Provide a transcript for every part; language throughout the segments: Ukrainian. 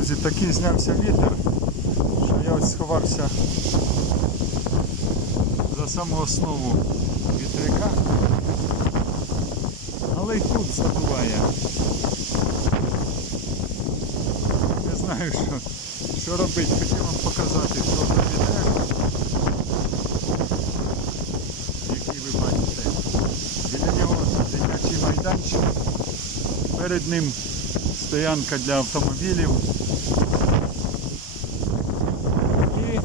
друзі, такий знявся вітер, що я ось сховався за саму основу вітряка. Але й тут задуває. Не знаю, що, що робити. Хотів вам показати, що за вітряк, який ви бачите. Біля нього дитячий майданчик. Перед ним стоянка для автомобілів. І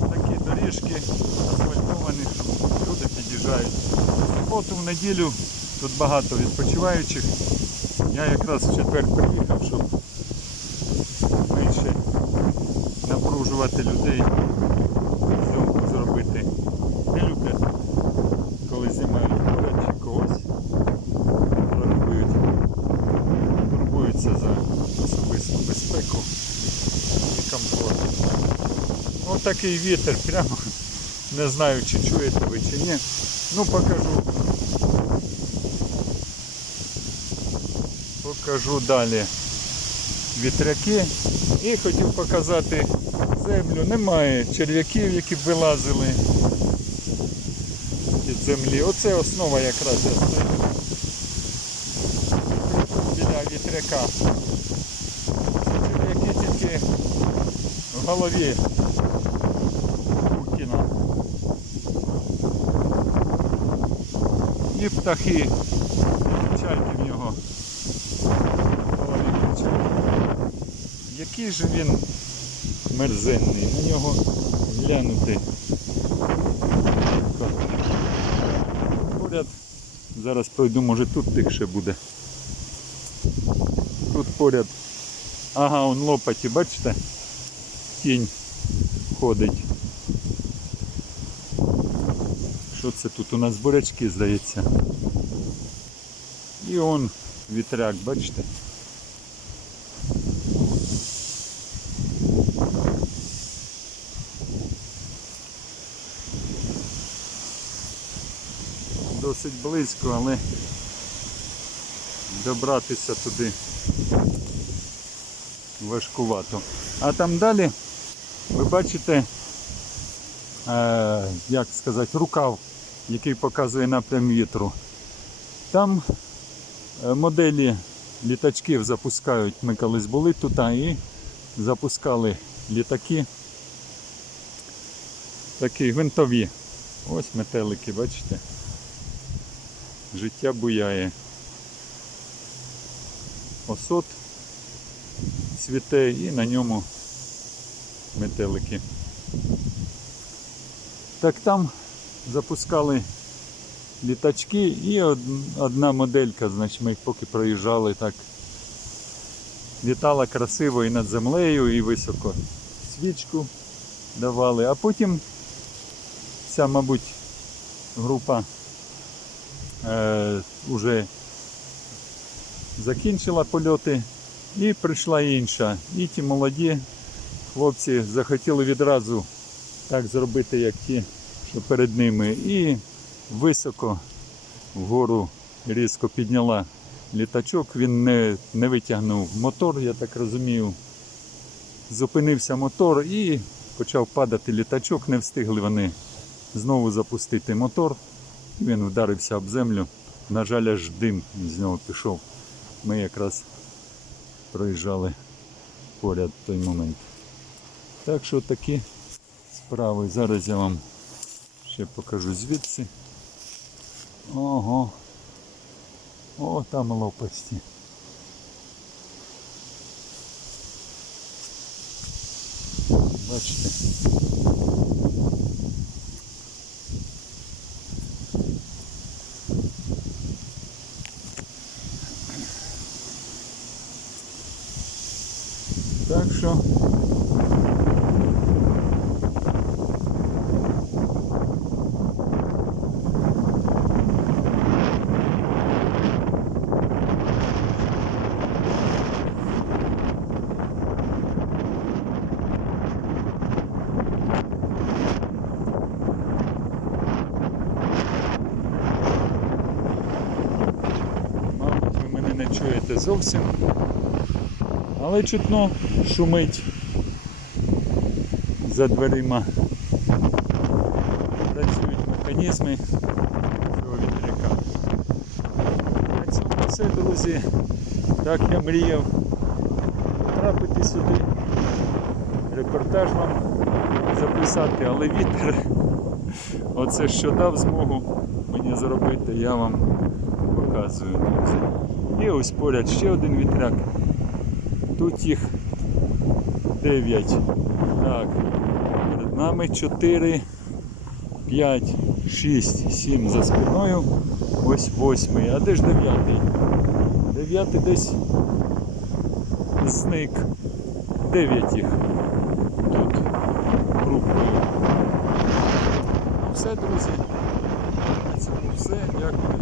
такі доріжки асфальтовані, щоб люди під'їжджають. В суботу, в неділю тут багато відпочиваючих. Я якраз в четвер приїхав, щоб менше напружувати людей, безпеку і комфорт. Ось такий вітер, прямо не знаю, чи чуєте ви чи ні. Ну покажу. Покажу далі вітряки. І хотів показати землю. Немає черв'яків, які вилазили від землі. Оце основа якраз я стою біля вітряка. В голові Путіна. І птахи, чайки в нього. Який же він мерзенний, на нього глянути. Поряд. Зараз пройду, може тут тихше буде. Тут поряд. Ага, он лопаті, бачите? Тінь ходить. Що це тут? У нас бурячки, здається. І он вітряк, бачите? Досить близько, але добратися туди важкувато. А там далі ви бачите, е, як сказати, рукав, який показує напрям вітру. Там е, моделі літачків запускають. Ми колись були тут і запускали літаки. Такі гвинтові. Ось метелики, бачите? Життя буяє. Осот цвіте і на ньому метелики. Так там запускали літачки і одна моделька, значить ми поки проїжджали так. Літала красиво і над землею, і високо свічку давали, а потім ця, мабуть, група е, уже закінчила польоти і прийшла інша. І ті молоді хлопці захотіли відразу так зробити, як ті, що перед ними. І високо вгору різко підняла літачок. Він не, не витягнув мотор, я так розумію. Зупинився мотор і почав падати літачок. Не встигли вони знову запустити мотор. Він вдарився об землю. На жаль, аж дим з нього пішов. Ми якраз проїжджали поряд в той момент. Так що такі справи. Зараз я вам ще покажу звідси. Ого. О, там лопасті. Бачите. Так що Мабуть, ви мене не чуєте зовсім. Але чутно шумить за дверима. Працюють механізми цього вітряка. На цьому все, друзі. Так я мріяв потрапити сюди, репортаж вам записати, але вітер, оце що дав змогу мені зробити, я вам показую. друзі. І ось поряд ще один вітряк. Тут їх 9. Так, перед нами 4, 5, 6, 7 за спиною. Ось восьмий. А де ж дев'ятий? Дев'ятий десь зник. Дев'ять їх тут групою. Ну все, друзі. На цьому все. Дякую.